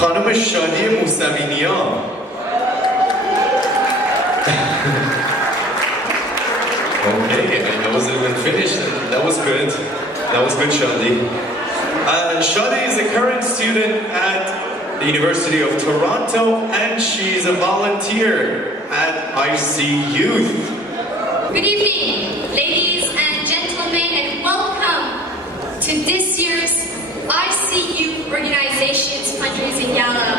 خانم شادی موسوی نیا. Okay, I wasn't even finished. That was good. That was good, Shadi. Shadi is a current student at the University of Toronto, and she's a volunteer at IC Youth. Good evening, ladies and gentlemen, and welcome to this year's IC Youth Organization's Fundraising Gala.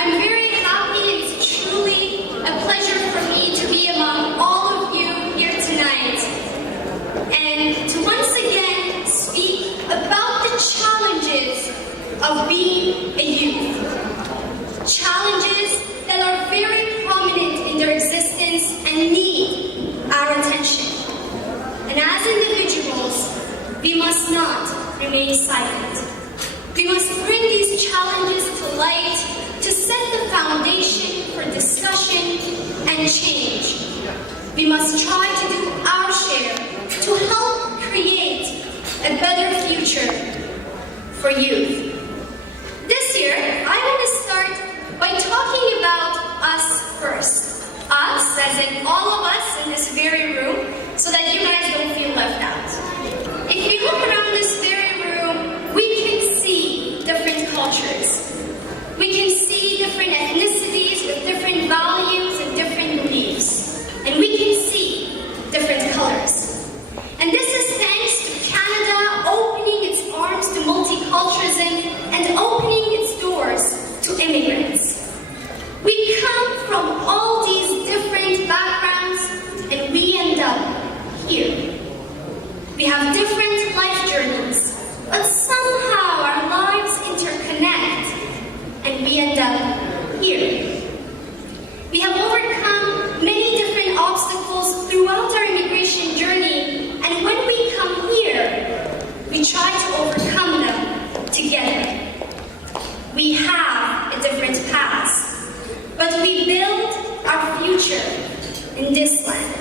I'm very happy. It's truly a pleasure for me to be among all of you here tonight and to once again speak about the challenges of being a youth. Challenges that are very prominent in their existence and need our attention. And as individuals, we must not remain silent. We must bring these challenges to light to set the foundation for discussion and change. We must try to do our share to help create a better future for youth. This year, I want to start by talking about us first. Us, as in all of us in this very room, so that you guys don't feel left out. If you look around this very room, we can see different cultures. We can see different ethnicities with different values and different beliefs. And we can see different colors. And this is thanks to Canada opening its arms to multiculturalism and opening its doors to immigrants. We come from all these different backgrounds and we end up here. We have different life journeys, but somehow our lives interconnect and we end up here. We have overcome many different obstacles throughout our immigration journey, and when we come here, we try to overcome them together. We have a different past, but we build our future in this land.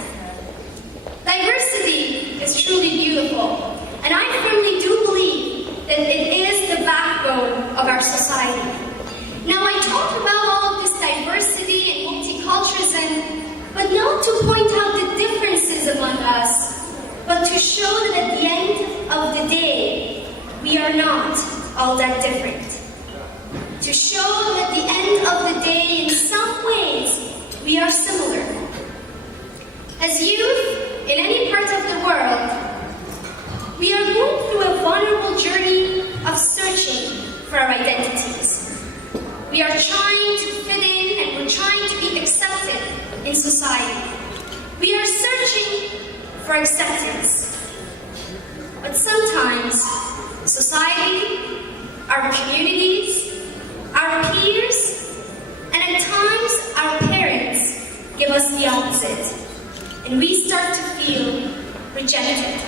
Diversity is truly beautiful, and I firmly do believe that it is the backbone of our society. Now, I talk about all of this diversity and multiculturalism, but not to point out the differences among us, but to show that at the end of the day, we are not all that different. To show that at the end of the day, in some ways, we are similar. As youth, in any part of the world, we are going through a vulnerable journey of searching for our identities. We are trying to fit in and we're trying to be accepted in society. We are searching for acceptance. But sometimes society, our communities, our peers, and at times our parents give us the opposite. And we start to feel rejected.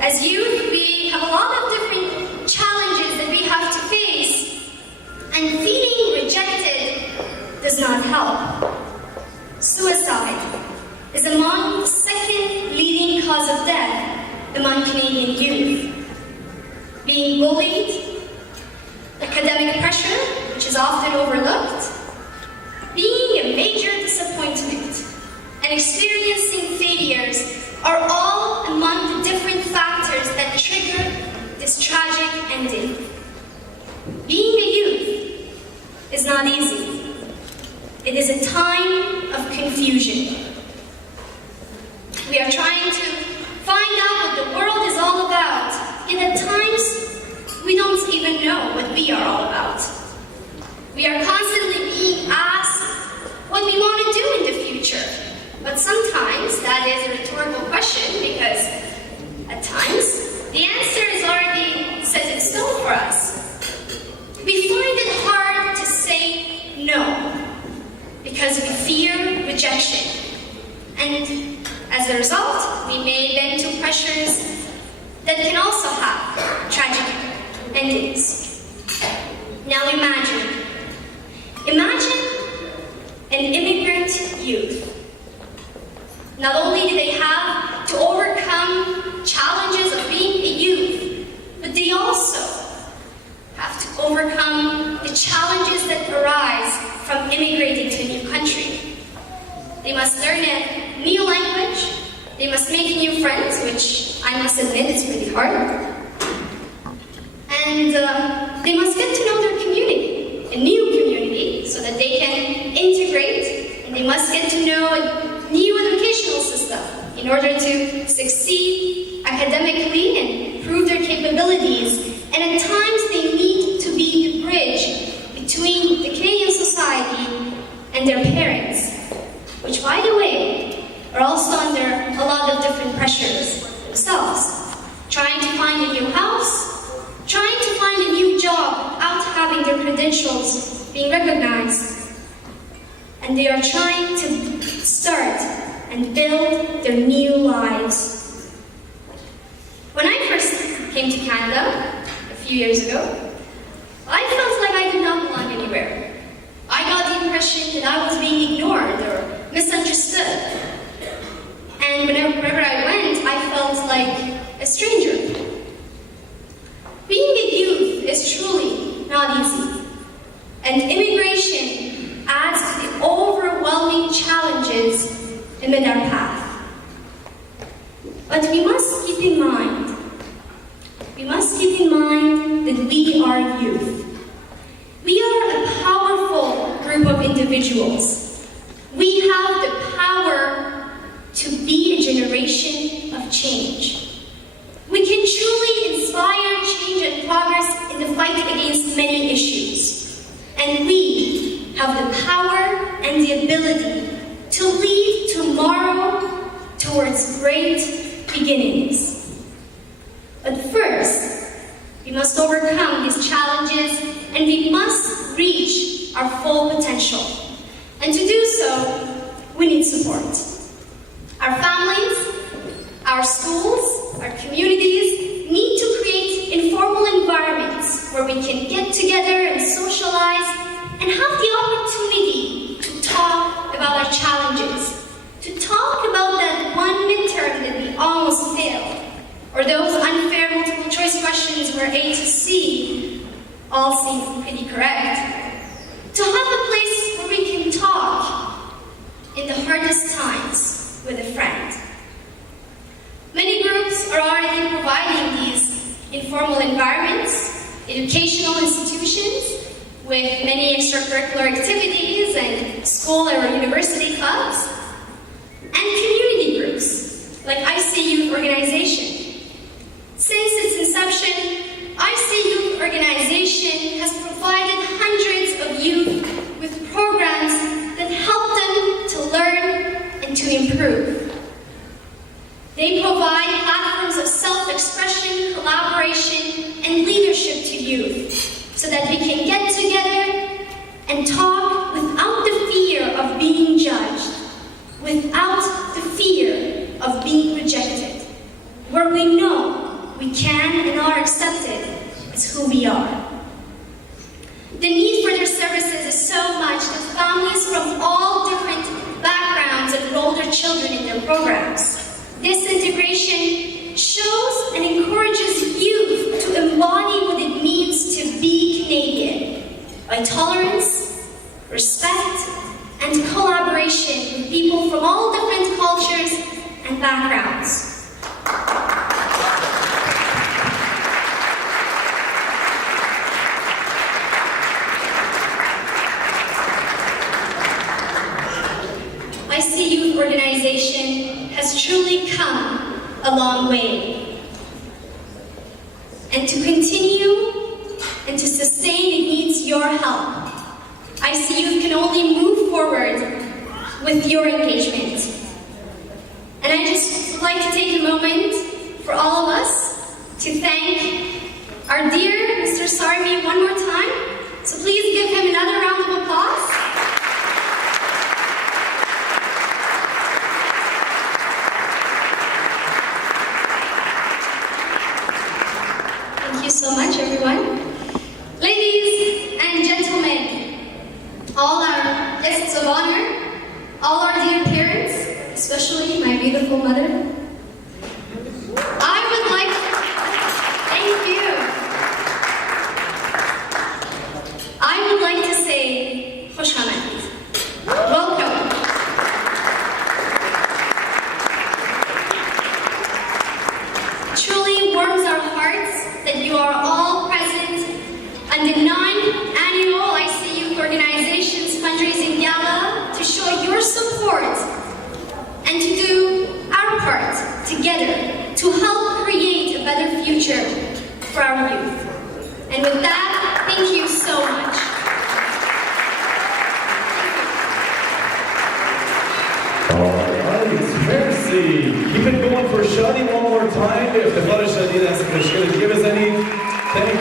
As youth, we have a lot of different challenges that we have to face, and feeling rejected does not help. Suicide is among the second leading cause of death among Canadian youth. Being bullied, academic pressure, which is often overlooked, being a major disappointment, and experiencing failures are all among the different factors that trigger this tragic ending. Being a youth is not easy. It is a time of confusion. We are trying to find out what the world is all about, yet at times we don't even know what we are all about. We are constantly being asked what we want to do in the future. But sometimes that is a rhetorical question because at times the answer is already set in stone for us. We find it hard to say no because we fear rejection. And as a result, we may bend to pressures that can also have tragic endings. Now imagine an immigrant youth. Not only do they have to overcome challenges of being a youth, but they also have to overcome the must learn a new language, they must make new friends, which I must admit is pretty hard. And they must get to know their community, a new community, so that they can integrate, and they must get to know a new educational system in order to succeed academically and prove their capabilities. And at times they need to be the bridge between the Canadian society and their parents, which, by the way, are also under a lot of different pressures themselves, trying to find a new house, trying to find a new job without having their credentials being recognized. And they are trying to start and build their new lives. When I first came to Canada a few years ago, I felt like I did not belong anywhere. I got the impression that I was being ignored or misunderstood. And wherever I went, I felt like a stranger. Being a youth is truly not easy, and immigration adds to the overwhelming challenges amid our path. But we must keep in mind that we are youth. We are a powerful group of individuals. We have the power to be a generation of change. We can truly inspire change and progress in the fight against many issues. And we have the power and the ability to lead tomorrow towards great beginnings. But first, we must overcome these challenges and we must reach our full potential. And to do so, we need support. Our families, our schools, our communities need to create informal environments where we can get together and socialize and have the opportunity to talk about our challenges, to talk about that one midterm that we almost failed, or those unfair multiple choice questions where A to C all seem pretty correct, to have a place where we can talk in the hardest times with a friend. Many groups are already providing these informal environments, educational institutions with many extracurricular activities and school or university clubs, and community groups like IC Youth Organization. Since its inception, IC Youth Organization has provided hundreds of youth with programs that help them to learn and to improve. They provide platforms of self-expression, collaboration, and leadership to youth so that we can get together and talk without the fear of being judged, without the fear of being rejected, where we know we can and are accepted as who we are. The need for their services is so much that families from all different backgrounds enroll their children in their programs. This integration shows and encourages youth to embody what it means to be Canadian by tolerance, respect, and collaboration with people from all different cultures and backgrounds. IC Youth Organization has truly come a long way. And to continue and to sustain, it needs your help. IC Youth can only move forward with your engagement. And I just would like to take a moment for all of us to thank our dear Mr. Sarmi one more time. So please give him another round of applause. Thank you so much, everyone. Ladies and gentlemen, all our guests of honor, all our dear parents, especially my beautiful mother, I would like to thank you. I would like to say, Khosh Hamid. Welcome. warms our hearts that you are all present on the 9th annual IC Youth Organization's Fundraising Gala to show your support and to do our part together to help create a better future for our youth. And with that, thank you so much. Alright, merci. Keep it going for Shadi one more time. If the Shadi, give us any thank you.